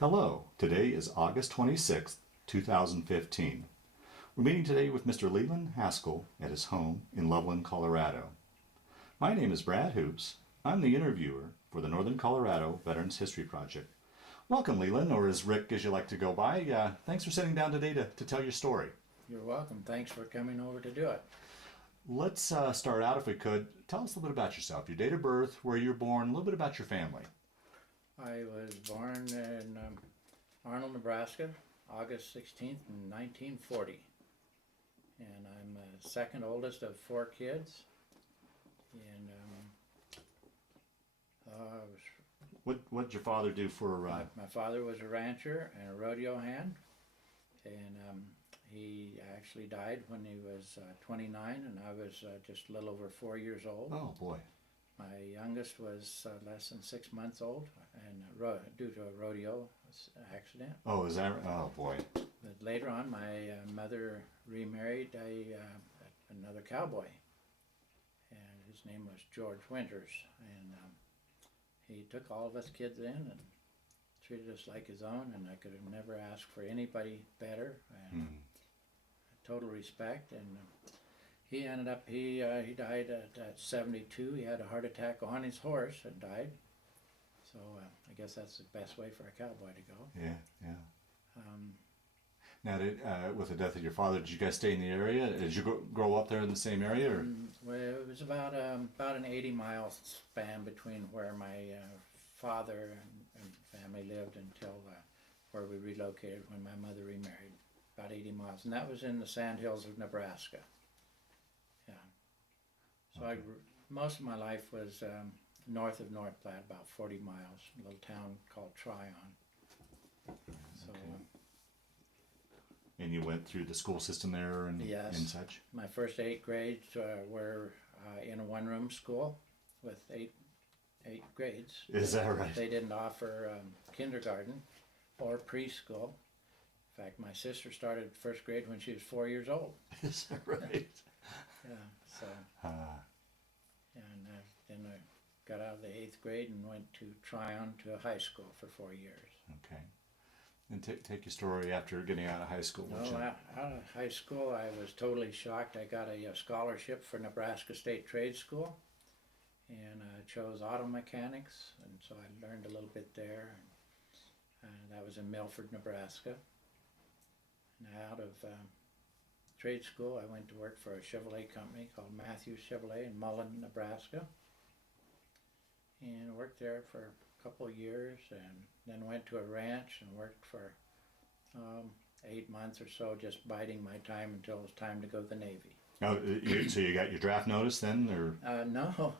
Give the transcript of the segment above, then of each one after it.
Hello, today is August 26th, 2015. We're meeting today with Mr. Leland Haskell at his home in Leland, Colorado. My name is Brad Hoops. I'm the interviewer for the Northern Colorado Veterans History Project. Welcome, Leland, or as Rick as you like to go by. Thanks for sitting down today to tell your story. You're welcome. Thanks for coming over to do it. Let's start out, if we could. Tell us a little bit about yourself, your date of birth, where you were born, a little bit about your family. I was born in Arnold, Nebraska, August 16th, 1940. And I'm the second oldest of four kids. And What did your father do for... my father was a rancher and a rodeo hand. And he actually died when he was 29, and I was just a little over 4 years old. Oh, boy. My youngest was less than 6 months old, and due to a rodeo accident. Oh, is that... Oh, boy. But later on, my mother remarried another cowboy, and his name was George Winters. And he took all of us kids in and treated us like his own, and I could have never asked for anybody better. And total respect. And he ended up, he died at 72. He had a heart attack on his horse and died. So I guess that's the best way for a cowboy to go. Yeah, yeah. Now, with the death of your father, did you guys stay in the area? Did you grow up there in the same area? Or? Well, it was about an 80-mile span between where my father and family lived until where we relocated when my mother remarried. About 80 miles. And that was in the Sandhills of Nebraska. Yeah. So Okay. most of my life was north of North Platte, about 40 miles, a little town called Tryon. So, Okay. And you went through the school system there and, yes. and such? My first 8 grades were in a one-room school with eight grades. Is that right? They didn't offer kindergarten or preschool. In fact, my sister started first grade when she was 4 years old. Is that right? Yeah, so... And then I got out of the 8th grade and went to Tryon to a high school for 4 years. Okay. And take your story after getting out of high school. Out of high school, I was totally shocked. I got a scholarship for Nebraska State Trade School, and I chose auto mechanics, and so I learned a little bit there. And that was in Milford, Nebraska. And out of trade school, I went to work for a Chevrolet company called Matthews Chevrolet in Mullen, Nebraska. And worked there for a couple of years, and then went to a ranch and worked for 8 months or so, just biding my time until it was time to go to the Navy. Oh, so you got your draft notice then, or? No.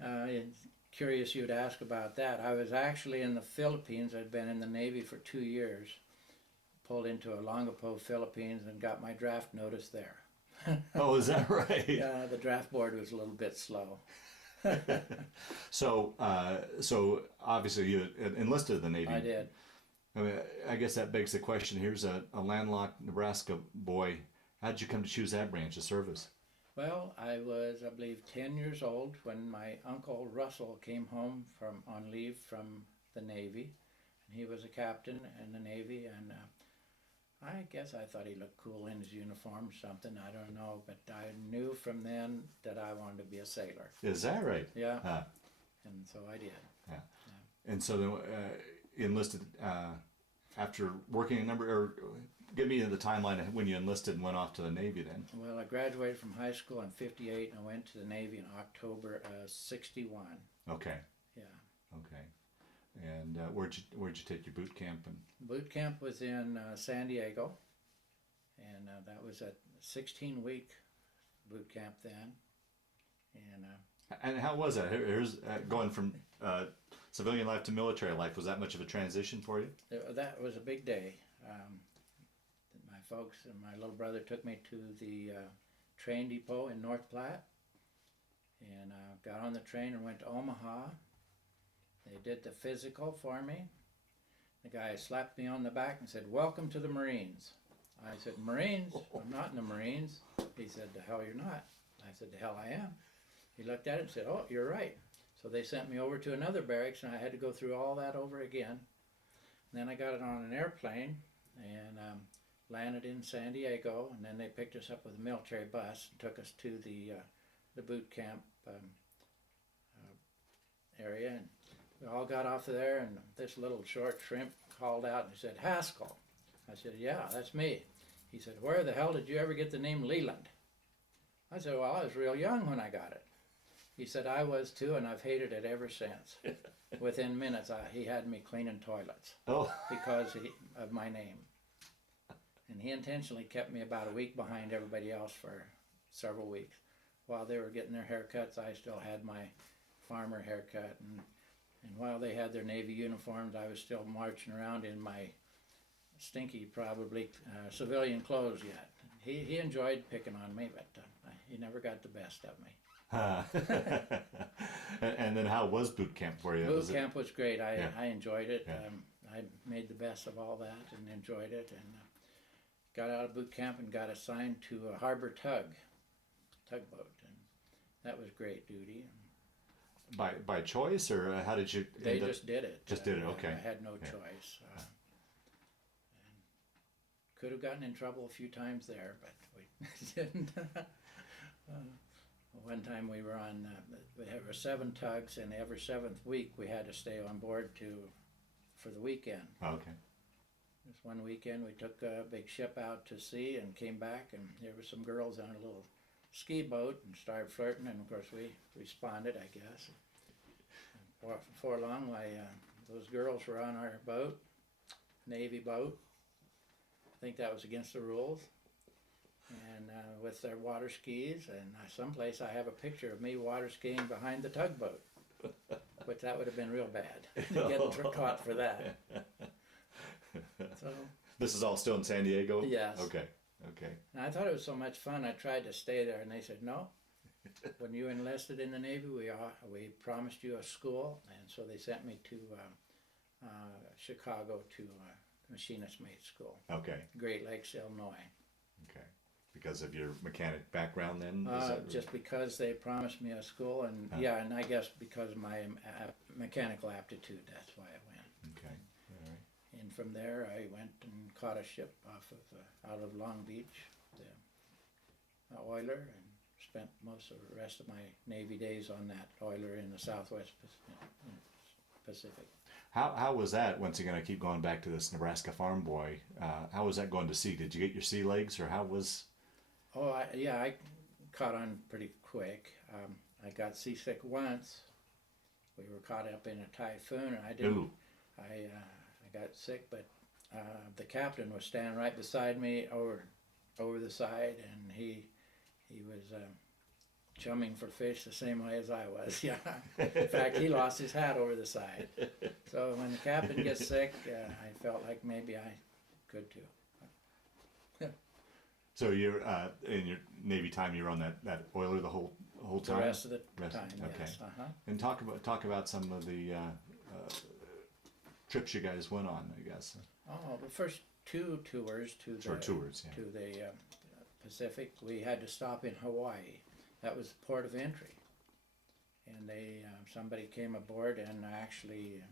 It's curious you'd ask about that. I was actually in the Philippines. I'd been in the Navy for 2 years. Pulled into Olongapo, Philippines, and got my draft notice there. Oh, is that right? Yeah, the draft board was a little bit slow. So obviously you enlisted in the Navy. I did. I mean, I guess that begs the question. Here's a landlocked Nebraska boy. How did you come to choose that branch of service? Well, I was, I believe, 10 years old when my uncle Russell came home on leave from the Navy. And he was a captain in the Navy, and I guess I thought he looked cool in his uniform or something. I don't know, but I knew from then that I wanted to be a sailor. Is that right? Yeah. And so I did. Yeah. And so then enlisted after working a number, or give me the timeline of when you enlisted and went off to the Navy then. Well, I graduated from high school in '58, and I went to the Navy in October '61. Okay. Yeah. Okay. And where'd you take your boot camp? And Boot camp was in San Diego, and that was a 16-week boot camp then. And how was that? Here's going from civilian life to military life. Was that much of a transition for you? that was a big day. My folks and my little brother took me to the train depot in North Platte, and got on the train and went to Omaha. They did the physical for me. The guy slapped me on the back and said, "Welcome to the Marines." I said, "Marines? I'm not in the Marines." He said, "The hell you're not." I said, "The hell I am." He looked at it and said, "Oh, you're right." So they sent me over to another barracks, and I had to go through all that over again. And then I got it on an airplane and landed in San Diego, and then they picked us up with a military bus and took us to the boot camp area, and we all got off of there, and this little short shrimp called out and he said, "Haskell." I said, "Yeah, that's me." He said, "Where the hell did you ever get the name Leland?" I said, "Well, I was real young when I got it." He said, "I was too, and I've hated it ever since." Within minutes, he had me cleaning toilets because of my name. And he intentionally kept me about a week behind everybody else for several weeks. While they were getting their haircuts, I still had my farmer haircut. And while they had their Navy uniforms, I was still marching around in my stinky, probably, civilian clothes yet. He enjoyed picking on me, but he never got the best of me. And then how was boot camp for you? Boot camp was great. I enjoyed it. Yeah. I made the best of all that and enjoyed it, and got out of boot camp and got assigned to a harbor tugboat, and that was great duty. By choice, or how did you? They just did it. Just did it. Okay. I had no choice. And could have gotten in trouble a few times there, but we didn't. One time we were on, there were 7 tugs, and every 7th week we had to stay on board for the weekend. Okay. This one weekend we took a big ship out to sea and came back, and there were some girls on a little ski boat and started flirting, and of course we responded, I guess. And before long, those girls were on our boat, Navy boat. I think that was against the rules. And with their water skis, and someplace I have a picture of me water skiing behind the tugboat, but that would have been real bad to get caught for that. So this is all still in San Diego? Yes. Okay. And I thought it was so much fun. I tried to stay there, and they said no. When you enlisted in the Navy, we promised you a school, and so they sent me to Chicago to machinist mate school. Okay. Great Lakes, Illinois. Okay. Because of your mechanic background, then? Just because they promised me a school, and and I guess because of my mechanical aptitude, that's why I went. Okay. All right. And from there, I went and caught a ship out of Long Beach, the oiler, and spent most of the rest of my Navy days on that oiler in the Southwest Pacific. How was that? Once again, I keep going back to this Nebraska farm boy. How was that going to sea? Did you get your sea legs, or how was? Oh, I caught on pretty quick. I got seasick once. We were caught up in a typhoon, and I didn't. Ooh. I got sick, but the captain was standing right beside me over the side, and he was chumming for fish the same way as I was. Yeah. In fact, he lost his hat over the side. So when the captain gets sick, I felt like maybe I could too. So you're in your Navy time, you were on that oiler the whole time. The rest of the time, okay. yes. And talk about some of the trips you guys went on, I guess. Oh, the first 2 tours to the Pacific, we had to stop in Hawaii. That was the port of entry, and somebody came aboard and actually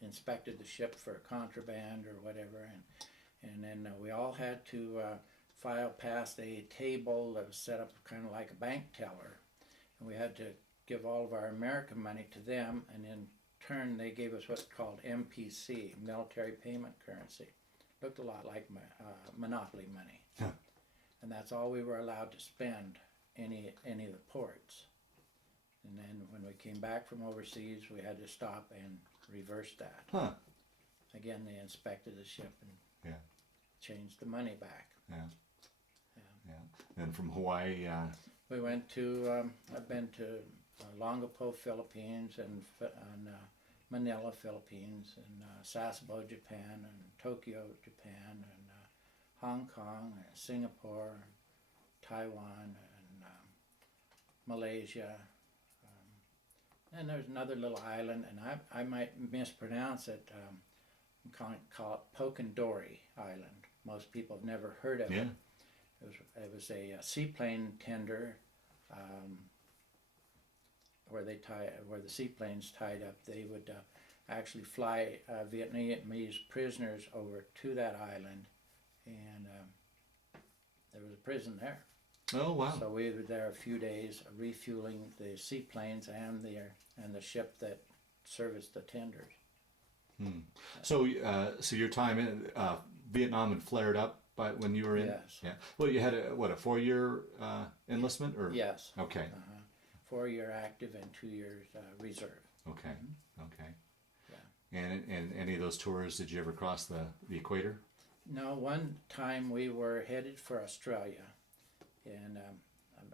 inspected the ship for contraband or whatever, and then we all had to file past a table that was set up kind of like a bank teller, and we had to give all of our American money to them, and in turn they gave us what's called MPC, military payment currency. Looked a lot like monopoly money. Huh. And that's all we were allowed to spend any of the ports. And then when we came back from overseas, we had to stop and reverse that. Huh. Again, they inspected the ship and changed the money back. Yeah. And from Hawaii, we went to. I've been to Longapo, Philippines, and Manila, Philippines, and Sasebo, Japan, and Tokyo, Japan, and Hong Kong, and Singapore, Taiwan, and Malaysia. And there's another little island, and I might mispronounce it. Call it Pokendori Island. Most people have never heard of it. It was a seaplane tender where the seaplanes tied up. They would actually fly Vietnamese prisoners over to that island, and there was a prison there. Oh, wow. So we were there a few days refueling the seaplanes and the ship that serviced the tenders. So, so your time in Vietnam had flared up by when you were in? Yes. Yeah. Well, you had a 4-year enlistment, or? Yes. Okay. 4-year active and 2 years reserve. Okay. Okay. Yeah. And any of those tours, did you ever cross the equator? No, one time we were headed for Australia, and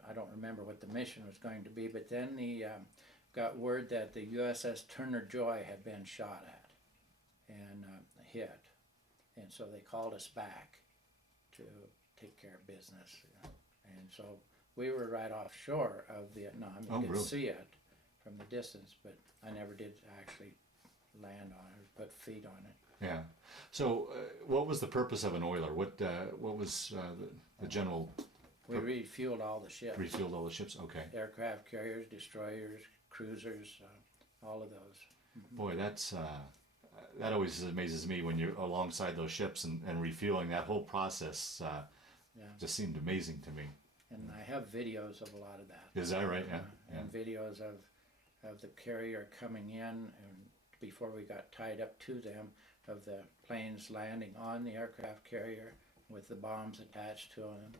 I don't remember what the mission was going to be, but then the got word that the USS Joy had been shot at and hit, and so they called us back to take care of business. And so we were right offshore of Vietnam. You could really? see it from the distance, but I never did actually land on it or put feet on it. Yeah. So, what was the purpose of an oiler? What was the general? We refueled all the ships. Refueled all the ships. Okay. Aircraft carriers, destroyers, cruisers, all of those. Boy, that's that always amazes me when you're alongside those ships and refueling. That whole process just seemed amazing to me. And I have videos of a lot of that. Is that right? Yeah. And videos of the carrier coming in, and before we got tied up to them, of the planes landing on the aircraft carrier with the bombs attached to them.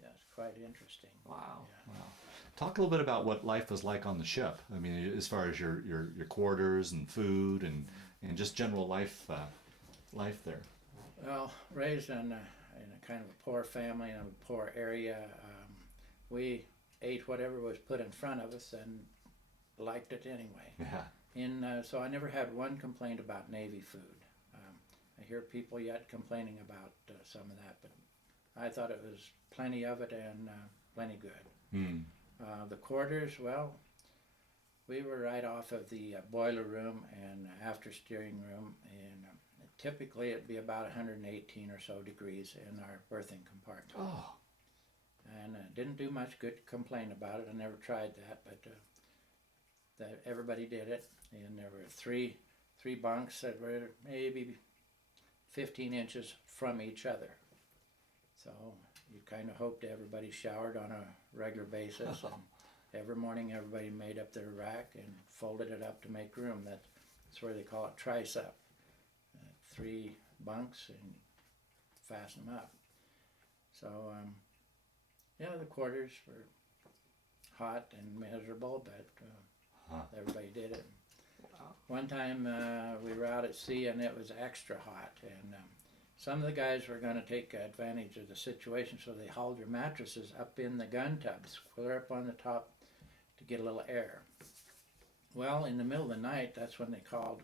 Yeah, it's quite interesting. Wow. Yeah. Wow. Talk a little bit about what life was like on the ship. I mean, as far as your quarters and food and just general life there. Well, raised in a kind of a poor family in a poor area, we ate whatever was put in front of us and liked it anyway. Yeah. So I never had one complaint about Navy food. I hear people yet complaining about some of that, but I thought it was plenty of it and plenty good. The quarters, well, we were right off of the boiler room and after steering room, and typically it'd be about 118 or so degrees in our berthing compartment. Oh. And didn't do much good to complain about it. I never tried that, but that everybody did it. And there were three bunks that were maybe 15 inches from each other. So you kind of hoped everybody showered on a regular basis. And every morning everybody made up their rack and folded it up to make room. That's where they call it tricep. 3 bunks and fasten them up. So yeah, the quarters were hot and miserable, but everybody did it. One time we were out at sea and it was extra hot, and some of the guys were going to take advantage of the situation, so they hauled their mattresses up in the gun tubs, clear up on the top to get a little air. Well, in the middle of the night, that's when they call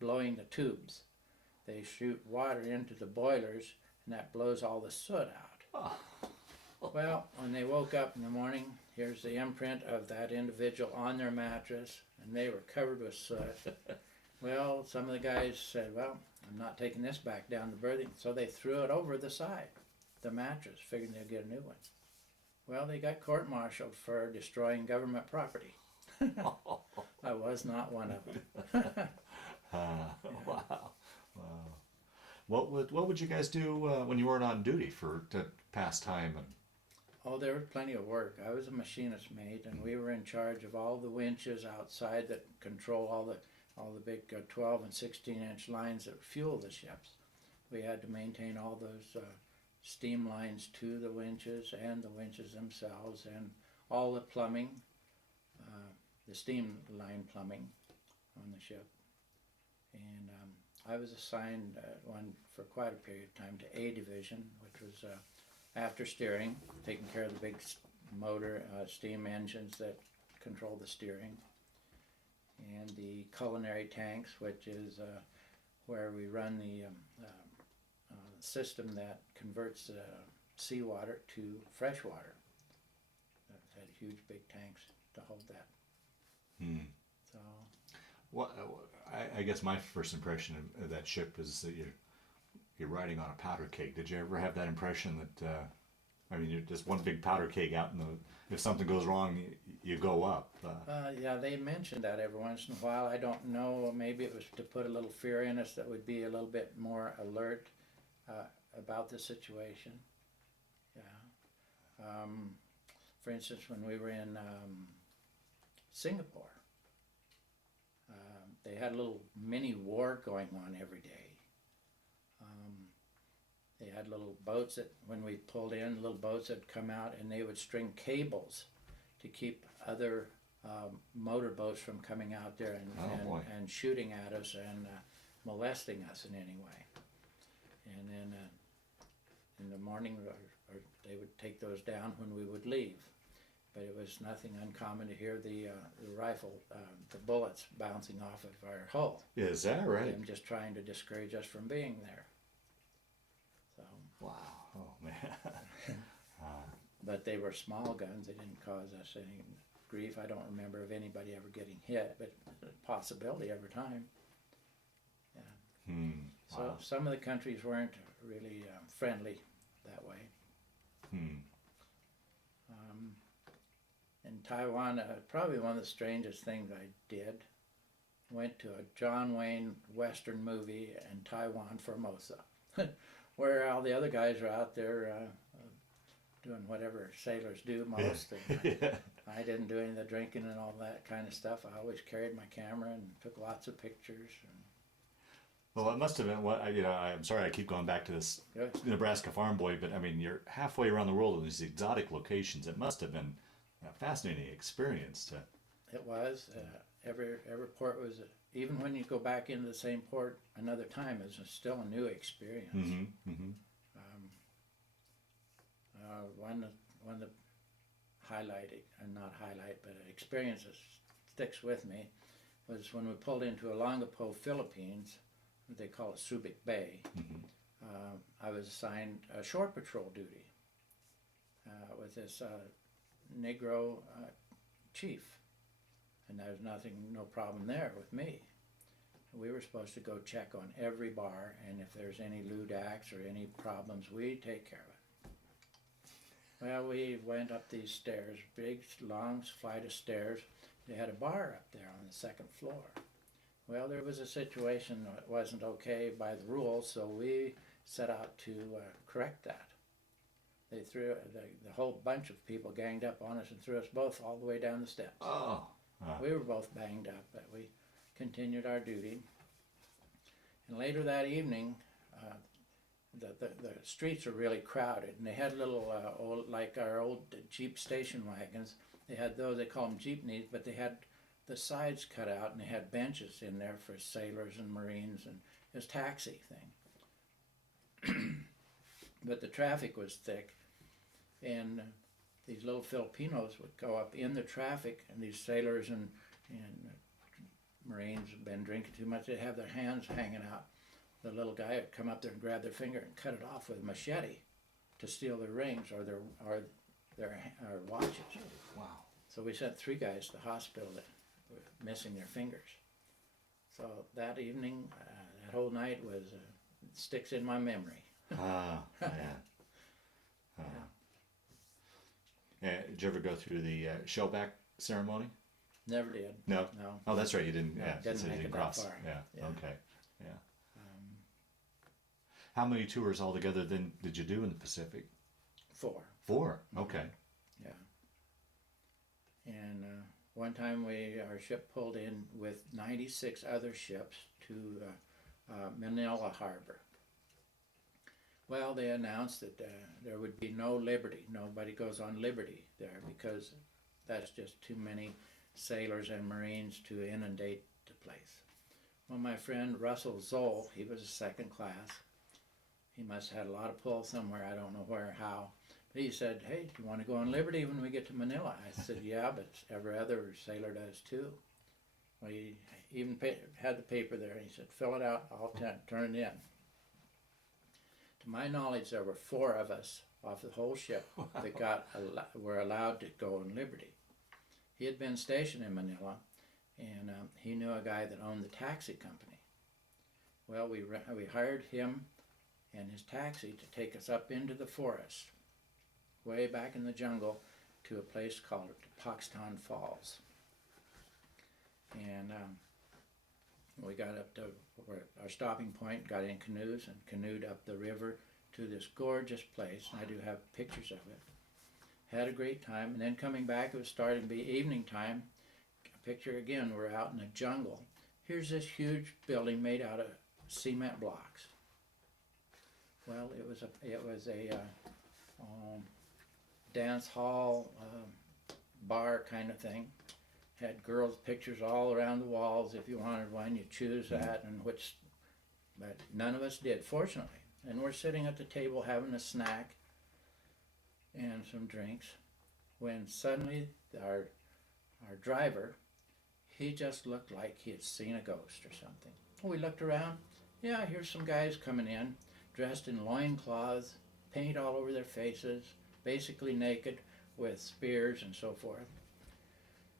blowing the tubes. They shoot water into the boilers, and that blows all the soot out. Well, when they woke up in the morning, here's the imprint of that individual on their mattress, and they were covered with soot. Well, some of the guys said, well, I'm not taking this back down the berthing, so they threw it over the side, the mattress, figuring they'd get a new one. Well, they got court-martialed for destroying government property. I was not one of them. Wow. What would you guys do when you weren't on duty to pass time? Oh, there was plenty of work. I was a machinist mate, and we were in charge of all the winches outside that control all the big 12 and 16-inch lines that fuel the ships. We had to maintain all those steam lines to the winches and the winches themselves, and all the plumbing, the steam line plumbing on the ship. And I was assigned for quite a period of time to A Division, which was after steering, taking care of the big motor steam engines that control the steering, and the culinary tanks, which is where we run the system that converts seawater to fresh water. It had huge big tanks to hold that. So. Well, I guess my first impression of that ship is that you're riding on a powder keg. Did you ever have that impression that, I mean, you're just one big powder keg out in if something goes wrong, you go up. Yeah, they mentioned that every once in a while. I don't know. Maybe it was to put a little fear in us that would be a little bit more alert about the situation. Yeah. For instance, when we were in Singapore, they had a little mini war going on every day. They had little boats that, when we pulled in, little boats that come out, and they would string cables to keep other motorboats from coming out there and shooting at us and molesting us in any way. And then in the morning, or they would take those down when we would leave. But it was nothing uncommon to hear the rifle, the bullets bouncing off of our hull. Is that right? Them just trying to discourage us from being there. So. Wow. Oh man. But they were small guns. They didn't cause us any grief. I don't remember of anybody ever getting hit, but a possibility every time. Yeah. So Wow. some of the countries weren't really friendly that way. In Taiwan, probably one of the strangest things I did, went to a John Wayne Western movie in Taiwan, Formosa, where all the other guys are out there doing whatever sailors do most. And Yeah. I didn't do any of the drinking and all that kind of stuff. I always carried my camera and took lots of pictures. Well, it must have been what I'm sorry, I keep going back to this Nebraska farm boy, but I mean, you're halfway around the world in these exotic locations. It must have been a fascinating experience to. It was. Every port was, even when you go back into the same port another time, it's still a new experience. One of the experience that sticks with me was when we pulled into Olongapo, Philippines. They call it Subic Bay. I was assigned shore patrol duty with this Negro chief, and there was no problem there with me. We were supposed to go check on every bar, and if there's any lewd acts or any problems, we take care of it. Well, we went up these stairs, big, long flight of stairs. They had a bar up there on the second floor. Well, there was a situation that wasn't okay by the rules, so we set out to correct that. They threw the whole bunch of people ganged up on us and threw us both all the way down the steps. Oh. We were both banged up, but we continued our duty. And later that evening, the streets were really crowded, and they had little old, like our old Jeep station wagons. They had those, they call them jeepneys, but they had the sides cut out, and they had benches in there for sailors and Marines, and it was taxi thing. But the traffic was thick, and these little Filipinos would go up in the traffic, and these sailors and Marines had been drinking too much. They'd have their hands hanging out. The little guy would come up there and grab their finger and cut it off with a machete to steal their rings or their watches. Wow. So we sent 3 guys to the hospital that were missing their fingers. So that evening, that whole night sticks in my memory. Yeah. Did you ever go through the shellback ceremony? Never did. No. No. Oh, that's right. You didn't. No, Yeah. didn't so you make didn't it that cross. far. Yeah. Yeah. Okay. Yeah. How many tours altogether then did you do in the Pacific? 4. 4. Okay. Yeah. And one time our ship pulled in with 96 other ships to Manila Harbor. Well, they announced that there would be no liberty. Nobody goes on liberty there because that's just too many sailors and Marines to inundate the place. Well, my friend Russell Zoll, he was a second class. He must have had a lot of pull somewhere. I don't know where or how. But he said, "Hey, do you want to go on liberty when we get to Manila?" I said, "Yeah, but every other sailor does too." Well, he even had the paper there. He said, "Fill it out. I'll turn it in." To my knowledge, there were 4 of us off the whole ship that were allowed to go on liberty. He had been stationed in Manila, and he knew a guy that owned the taxi company. Well, we hired him and his taxi to take us up into the forest, way back in the jungle, to a place called Poxton Falls. And we got up to our stopping point, got in canoes and canoed up the river to this gorgeous place. And I do have pictures of it. Had a great time, and then coming back, it was starting to be evening time. A picture again, we're out in the jungle. Here's this huge building made out of cement blocks. Well, it was a dance hall, bar kind of thing. Had girls' pictures all around the walls. If you wanted one, you choose that, and but none of us did, fortunately. And we're sitting at the table having a snack and some drinks, when suddenly our driver, he just looked like he had seen a ghost or something. We looked around. Yeah, here's some guys coming in, dressed in loincloths, paint all over their faces, basically naked, with spears and so forth.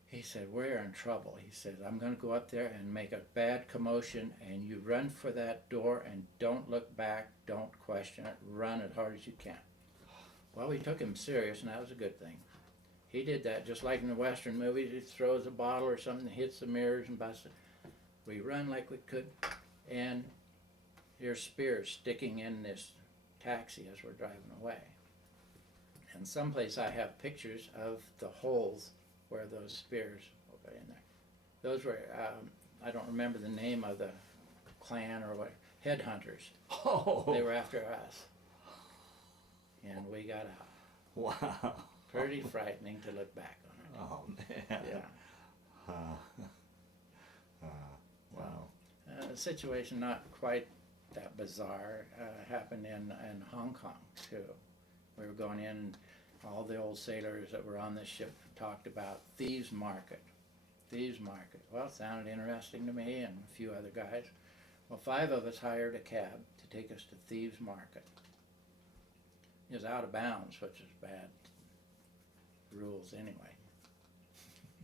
He said, we're in trouble. He said, I'm going to go up there and make a bad commotion, and you run for that door and don't look back, don't question it, run as hard as you can. Well, we took him serious, and that was a good thing. He did that just like in the Western movies. He throws a bottle or something, hits the mirrors and busts it. We run like we could, and here's spears sticking in this taxi as we're driving away. And someplace I have pictures of the holes where those spears were in there. Those were, I don't remember the name of the clan or what, headhunters. Oh. They were after us. And we got out. Wow. Pretty frightening to look back on it. Oh, man. Yeah. Wow. The situation, not quite that bizarre, happened in Hong Kong, too. We were going in, all the old sailors that were on this ship talked about Thieves' Market. Thieves' Market. Well, it sounded interesting to me and a few other guys. Well, 5 of us hired a cab to take us to Thieves' Market. It was out of bounds, which is bad rules anyway.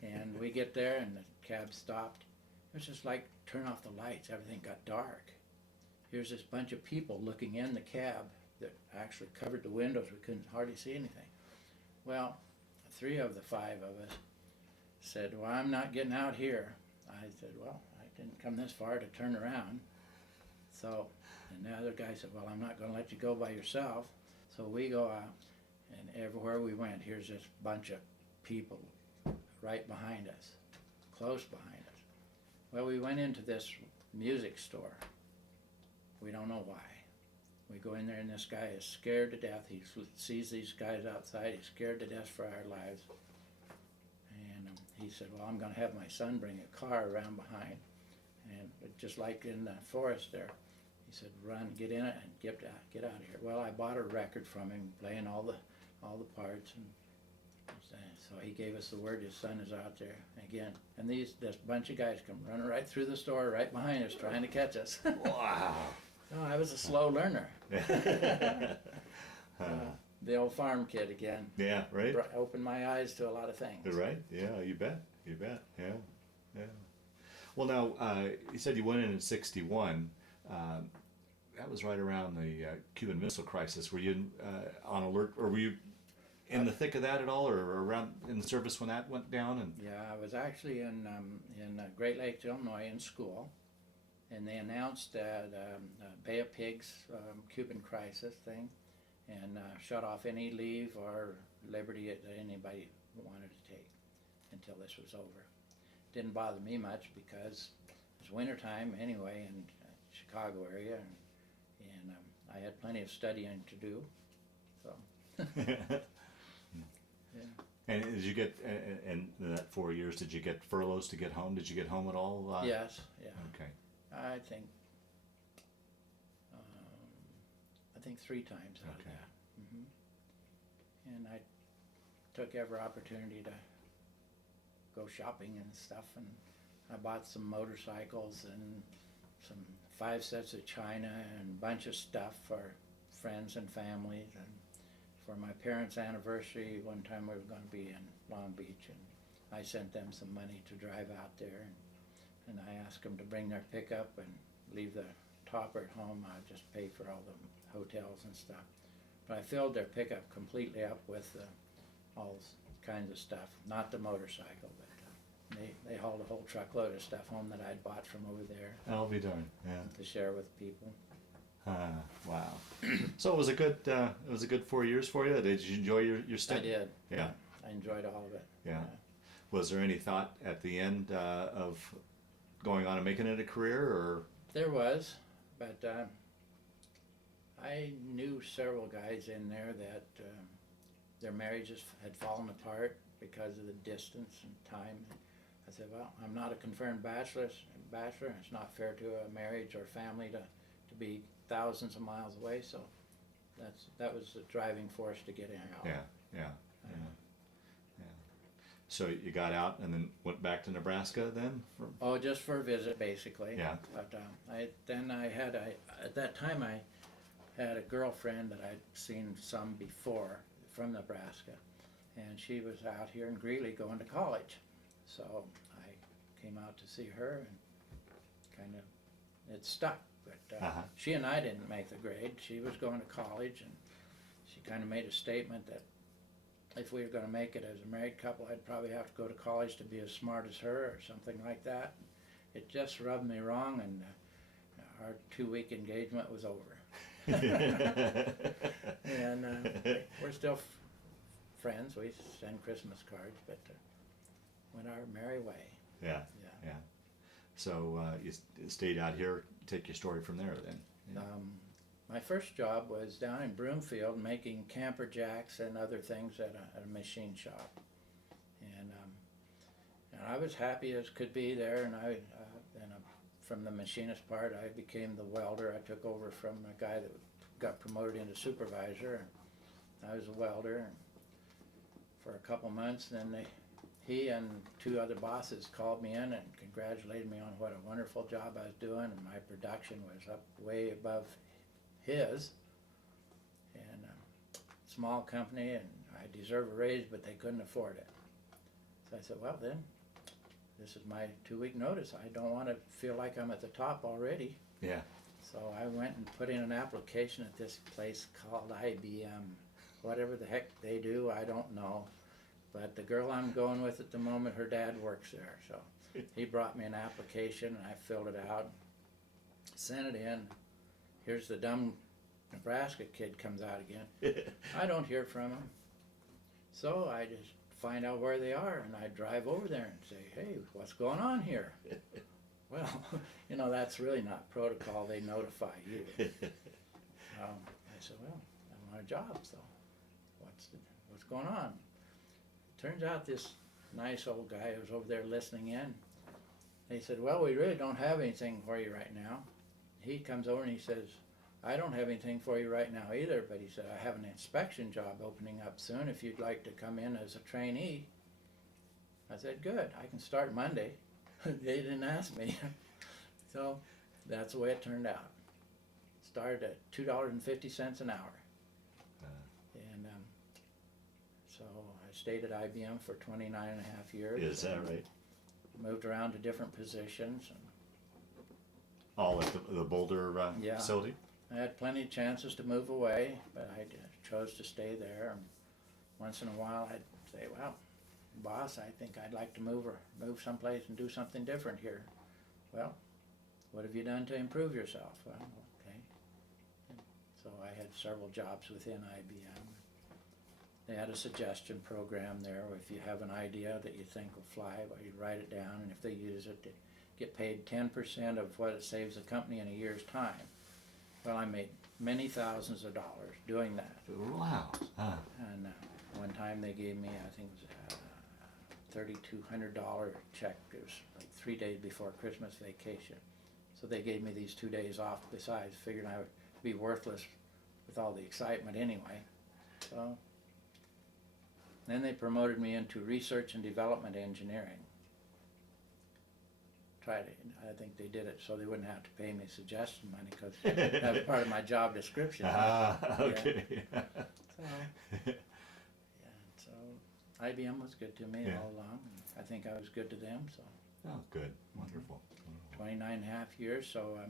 And we get there and the cab stopped. It was just like, turn off the lights, everything got dark. Here's this bunch of people looking in the cab that actually covered the windows. We couldn't hardly see anything. Well, 3 of the 5 of us said, well, I'm not getting out here. I said, well, I didn't come this far to turn around. So, and the other guy said, well, I'm not going to let you go by yourself. So we go out, and everywhere we went, here's this bunch of people right behind us, close behind us. Well, we went into this music store. We don't know why. We go in there, and this guy is scared to death. He sees these guys outside. He's scared to death for our lives. And he said, well, I'm going to have my son bring a car around behind. And just like in the forest there, he said, run, get in it, and get out of here. Well, I bought a record from him, playing all the parts. And so he gave us the word his son is out there again. And this bunch of guys come running right through the store, right behind us, trying to catch us. Wow. Oh, I was a slow learner. The old farm kid again. Yeah, right? Opened my eyes to a lot of things. Right? Yeah, you bet. You bet. Yeah. Yeah. Well, now, you said you went in 61. That was right around the Cuban Missile Crisis. Were you on alert, or were you in the thick of that at all, or around in the service when that went down? And yeah, I was actually in Great Lakes, Illinois, in school, and they announced Bay of Pigs Cuban crisis thing, and shut off any leave or liberty that anybody wanted to take until this was over. Didn't bother me much because it was wintertime anyway in Chicago area, and I had plenty of studying to do. So. Yeah. And did you get, in that 4 years, did you get furloughs to get home? Did you get home at all? Yes, yeah. Okay. I think 3 times out of Okay. that. And I took every opportunity to go shopping and stuff, and I bought some motorcycles and some 5 sets of china and a bunch of stuff for friends and families. And for my parents' anniversary, one time we were going to be in Long Beach, and I sent them some money to drive out there, and I asked them to bring their pickup and leave the topper at home. I just paid for all the hotels and stuff. But I filled their pickup completely up with all kinds of stuff, not the motorcycle, but they hauled a whole truckload of stuff home that I'd bought from over there I'll be darned. Yeah. to share with people. Wow. So it was a good 4 years for you. Did you enjoy your stint? I did. Yeah. I enjoyed all of it. Yeah. Was there any thought at the end of going on and making it a career, or? There was, but I knew several guys in there that their marriages had fallen apart because of the distance and time. I said, well, I'm not a confirmed bachelor. It's not fair to a marriage or family to be thousands of miles away. So that was the driving force to get out. Yeah. So you got out and then went back to Nebraska then? Oh, just for a visit, basically. Yeah. But at that time I had a girlfriend that I'd seen some before from Nebraska, and she was out here in Greeley going to college. So I came out to see her, and kind of it stuck. But she and I didn't make the grade. She was going to college, and she kind of made a statement that if we were going to make it as a married couple, I'd probably have to go to college to be as smart as her or something like that. It just rubbed me wrong, and our 2-week engagement was over. And we're still friends. We send Christmas cards, but went our merry way. Yeah. So you stayed out here. Take your story from there then. Yeah. My first job was down in Broomfield making camper jacks and other things at a machine shop, and I was happy as could be there. And from the machinist part, I became the welder. I took over from a guy that got promoted into supervisor, and I was a welder for a couple months. And then he and 2 other bosses called me in and congratulated me on what a wonderful job I was doing, and my production was up way above his, and small company, and I deserve a raise, but they couldn't afford it. So I said, well then, this is my 2-week notice. I don't want to feel like I'm at the top already. Yeah. So I went and put in an application at this place called IBM. Whatever the heck they do, I don't know. But the girl I'm going with at the moment, her dad works there. So he brought me an application, and I filled it out, sent it in. Here's the dumb Nebraska kid comes out again. I don't hear from him. So I just find out where they are, and I drive over there and say, hey, what's going on here? Well, that's really not protocol. They notify you. I said, well, I want a job, so what's going on? Turns out this nice old guy was over there listening in. They said, well, we really don't have anything for you right now. He comes over and he says, I don't have anything for you right now either, but he said, I have an inspection job opening up soon if you'd like to come in as a trainee. I said, good, I can start Monday. They didn't ask me. So that's the way it turned out. Started at $2.50 an hour. And so I stayed at IBM for 29 and a half years. Is that right? Moved around to different positions. And all at the Boulder facility? I had plenty of chances to move away, but I chose to stay there. And once in a while I'd say, well, boss, I think I'd like to move someplace and do something different here. Well, what have you done to improve yourself? Well, okay. And so I had several jobs within IBM. They had a suggestion program there where if you have an idea that you think will fly, well, you write it down, and if they use it, they get paid 10% of what it saves the company in a year's time. Well, I made many thousands of dollars doing that. Wow. And one time they gave me, I think it was a $3,200 check. It was like 3 days before Christmas vacation. So they gave me these 2 days off besides, figuring I would be worthless with all the excitement anyway. So then they promoted me into research and development engineering. I think they did it so they wouldn't have to pay me suggestion money, because that was part of my job description. Okay. Yeah. So IBM was good to me all along. And I think I was good to them. So. Oh, good. Wonderful. 29 and a half years. So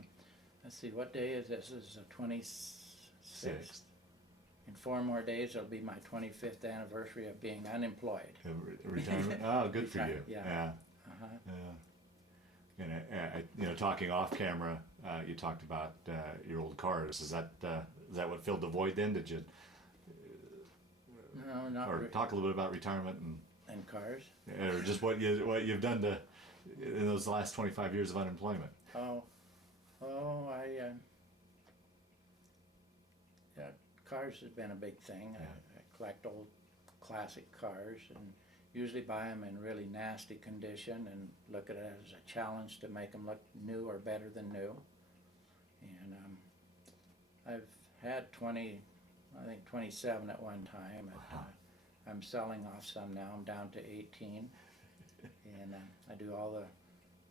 let's see, what day is this? This is the 26th. in 4 more days, it'll be my 25th anniversary of being unemployed. Retirement. Oh, good for you. Yeah. Yeah. Uh-huh. Yeah. And you know, talking off camera, you talked about your old cars. Is that what filled the void then? Did you No, not or talk a little bit about retirement and cars. or just what you've done in those last 25 years of unemployment? Yeah, cars has been a big thing. Yeah. I collect old classic cars and usually buy them in really nasty condition and look at it as a challenge to make them look new or better than new. And I've had 27 at one time. Wow. I'm selling off some now. I'm down to 18. And I do all the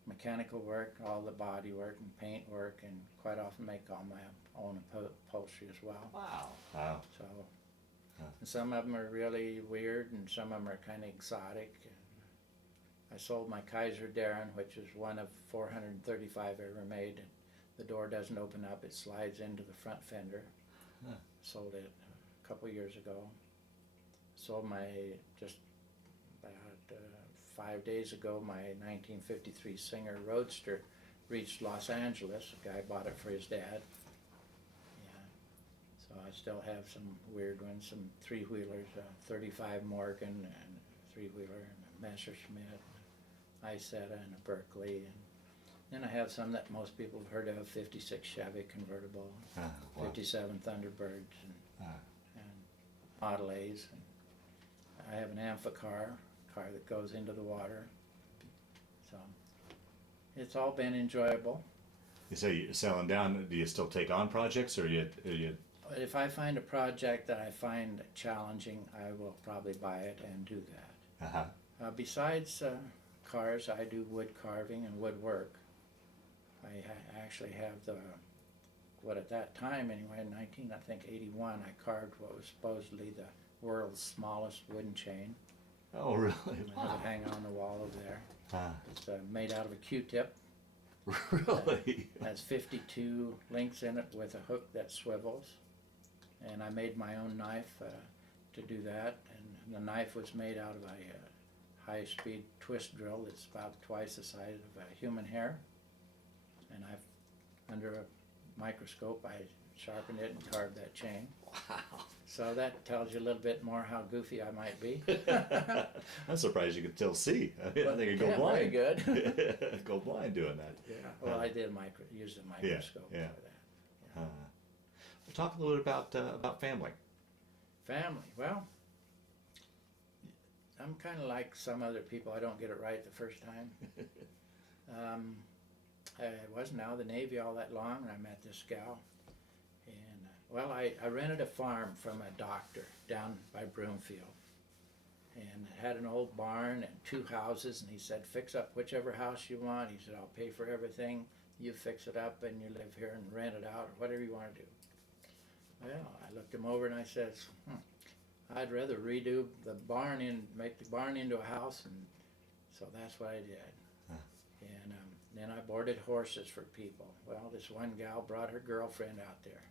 mechanical work, all the body work and paint work, and quite often make all my own upholstery as well. Wow. So, Huh. and some of them are really weird, and some of them are kind of exotic. I sold my Kaiser Darren, which is one of 435 ever made. And the door doesn't open up; it slides into the front fender. Huh. Sold it a couple years ago. Sold my just about 5 days ago. My 1953 Singer Roadster reached Los Angeles. A guy bought it for his dad. Yeah. So I still have some weird ones, some 3-wheelers, 35 Morgan and a 3-wheeler and a Messerschmitt, an Isetta and a Berkeley. And then I have some that most people have heard of, 56 Chevy convertible, Wow. 57 Thunderbirds Ah. and Model A's. And I have an Amphicar, car that goes into the water. So it's all been enjoyable. You say you're selling down. Do you still take on projects, or you? But if I find a project that I find challenging, I will probably buy it and do that. Uh-huh. Besides cars, I do wood carving and woodwork. I actually have what at that time anyway, in 1981, I carved what was supposedly the world's smallest wooden chain. Oh, really? I have it hanging on the wall over there. Ah. It's made out of a Q-tip. Really? Has 52 links in it with a hook that swivels. And I made my own knife to do that. And the knife was made out of a high-speed twist drill that's about twice the size of a human hair. And under a microscope, I sharpened it and carved that chain. Wow. So that tells you a little bit more how goofy I might be. I'm surprised you could still see. I think you'd go Yeah, blind. very good. Go blind doing that. Yeah. Well, I did use the microscope yeah. for that. We'll talk a little bit about family. Family. Well, I'm kind of like some other people. I don't get it right the first time. I wasn't out of the Navy all that long, and I met this gal. And, well, I rented a farm from a doctor down by Broomfield. And it had an old barn and 2 houses, and he said, fix up whichever house you want. He said, I'll pay for everything. You fix it up, and you live here and rent it out, or whatever you want to do. Well, I looked him over, and I said, I'd rather redo the barn make the barn into a house, and so that's what I did. Huh. And then I boarded horses for people. Well, this one gal brought her girlfriend out there.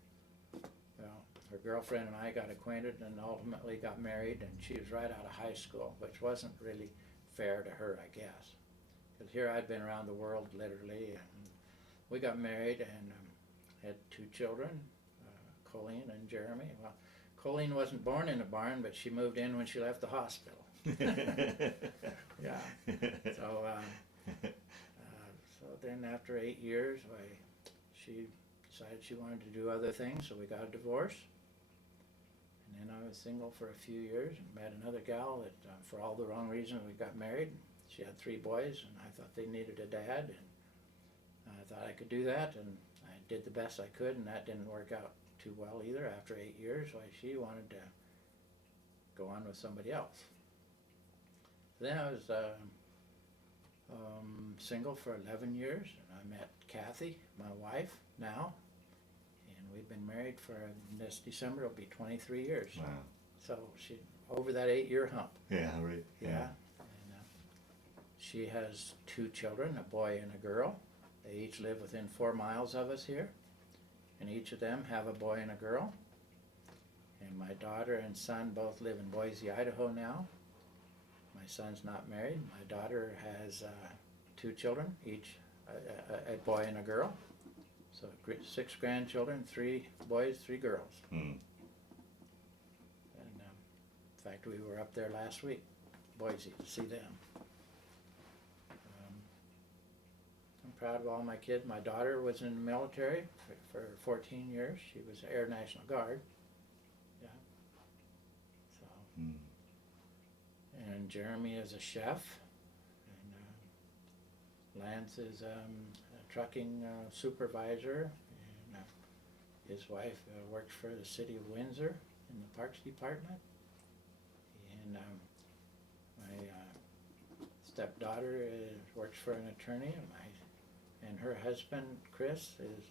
Well, her girlfriend and I got acquainted and ultimately got married, and she was right out of high school, which wasn't really fair to her, I guess. Because here I'd been around the world literally, and we got married and had 2 children, Colleen and Jeremy. Well, Colleen wasn't born in a barn, but she moved in when she left the hospital. Yeah. So, so then after 8 years, she decided she wanted to do other things, so we got a divorce. And then I was single for a few years and met another gal that, for all the wrong reasons, we got married. She had 3 boys, and I thought they needed a dad, and I thought I could do that, and I did the best I could, and that didn't work out too well either. After 8 years, she wanted to go on with somebody else. Then I was single for 11 years, and I met Kathy, my wife now, and we've been married for, this December it'll be 23 years. Wow. So she over that 8-year hump. Yeah, right. Yeah. And, she has 2 children, a boy and a girl. They each live within 4 miles of us here, and each of them have a boy and a girl. And my daughter and son both live in Boise, Idaho now. My son's not married. My daughter has 2 children, each a boy and a girl. So 6 grandchildren, 3 boys, 3 girls. Hmm. And in fact, we were up there last week, Boise, to see them. I'm proud of all my kids. My daughter was in the military for 14 years. She was Air National Guard. Yeah. So. Hmm. And Jeremy is a chef. And Lance is a trucking supervisor. And his wife works for the city of Windsor in the Parks Department. And my stepdaughter works for an attorney. And her husband, Chris, is,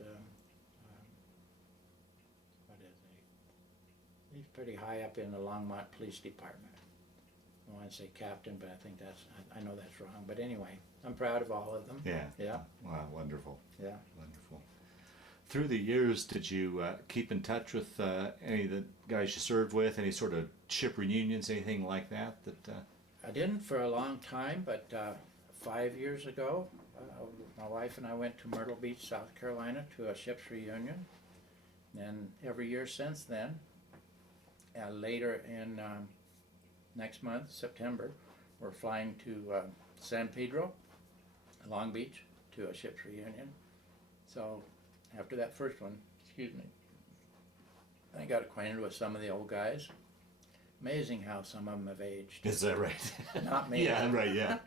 what is he? He's pretty high up in the Longmont Police Department. I want to say captain, but I think I know that's wrong. But anyway, I'm proud of all of them. Yeah. Yeah. Wow, wonderful. Yeah. Wonderful. Through the years, did you keep in touch with any of the guys you served with? Any sort of ship reunions, anything like that? I didn't for a long time, but 5 years ago, my wife and I went to Myrtle Beach, South Carolina, to a ship's reunion. And every year since then, later in next month, September, we're flying to San Pedro, Long Beach, to a ship's reunion. So after that first one, I got acquainted with some of the old guys. Amazing how some of them have aged. Is that right? Not me. Yeah, right, yeah.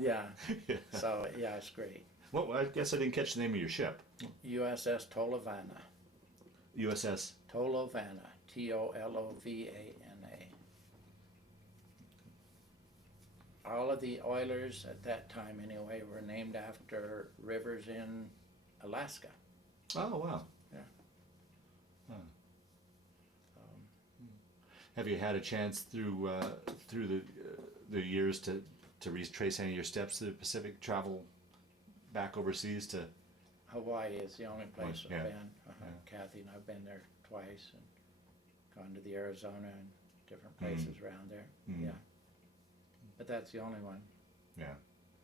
Yeah. Yeah. So yeah, it's great. Well, I guess I didn't catch the name of your ship. USS Tolovana. USS? Tolovana. Tolovana. All of the oilers at that time, anyway, were named after rivers in Alaska. Oh, wow. Yeah. Huh. Have you had a chance through the years to retrace any of your steps through the Pacific, travel back overseas to? Hawaii is the only place Yeah. I've been. Yeah. Kathy and I've been there twice and gone to the Arizona and different places around there. Mm. Yeah. But that's the only one. Yeah,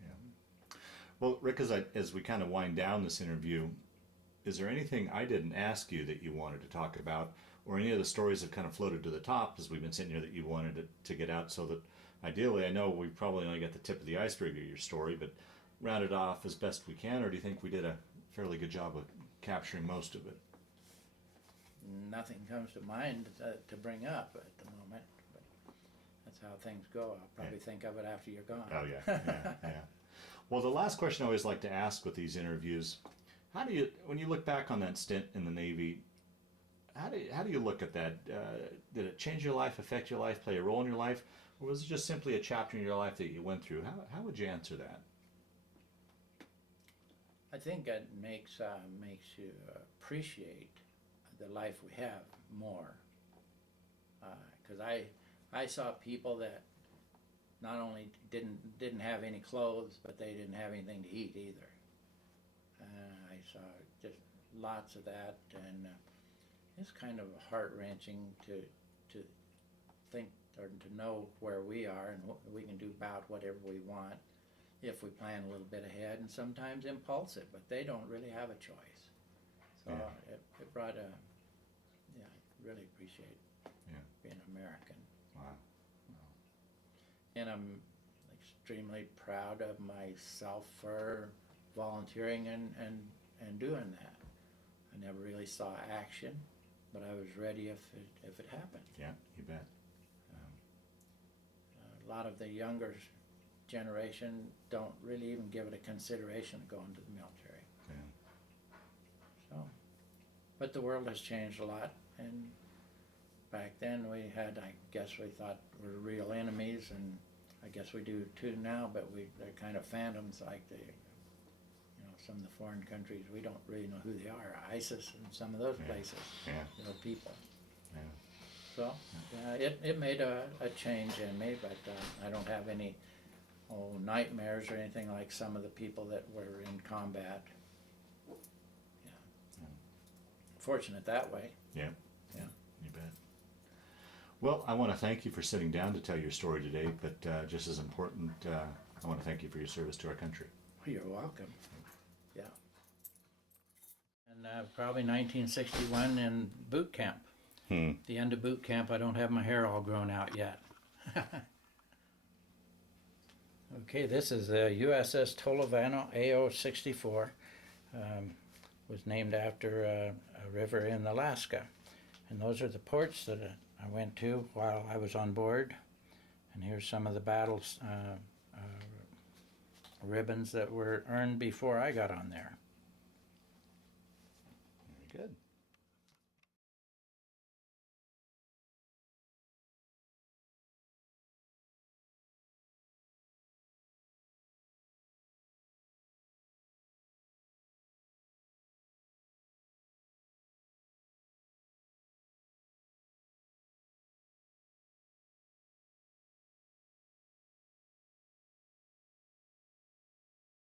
yeah. Well, Rick, as we kind of wind down this interview, is there anything I didn't ask you that you wanted to talk about, or any of the stories that kind of floated to the top as we've been sitting here that you wanted to get out, so that ideally, I know we probably only got the tip of the iceberg of your story, but round it off as best we can, or do you think we did a fairly good job of capturing most of it? Nothing comes to mind to bring up at the moment, but that's how things go. I'll probably think of it after you're gone. Oh yeah, yeah, yeah. Well, the last question I always like to ask with these interviews, how do you, when you look back on that stint in the Navy, how do you look at that? Did it change your life, affect your life, play a role in your life, or was it just simply a chapter in your life that you went through? How would you answer that? I think it makes you appreciate the life we have more. Because I saw people that not only didn't have any clothes, but they didn't have anything to eat either. I saw just lots of that, and it's kind of heart-wrenching to think or to know where we are and what we can do about whatever we want if we plan a little bit ahead, and sometimes impulsive, but they don't really have a choice. So Yeah. it brought I really appreciate being American. Wow. And I'm extremely proud of myself for volunteering and doing that. I never really saw action, but I was ready if it happened. Yeah, you bet. A lot of the younger generation don't really even give it a consideration of going to the military. Yeah. So, but the world has changed a lot, and back then we had, I guess we thought we were real enemies, and I guess we do too now, but they're kind of phantoms, like some of the foreign countries, we don't really know who they are. ISIS and some of those places, people. Yeah. So, it made a change in me, but I don't have any nightmares or anything like some of the people that were in combat. Yeah. Fortunate that way. Yeah. Yeah. You bet. Well, I want to thank you for sitting down to tell your story today, but just as important, I want to thank you for your service to our country. You're welcome. Yeah. And probably 1961 in boot camp. The end of boot camp, I don't have my hair all grown out yet. Okay, this is the USS Tolovana AO-64. Was named after a river in Alaska. And those are the ports that I went to while I was on board. And here's some of the battles ribbons that were earned before I got on there.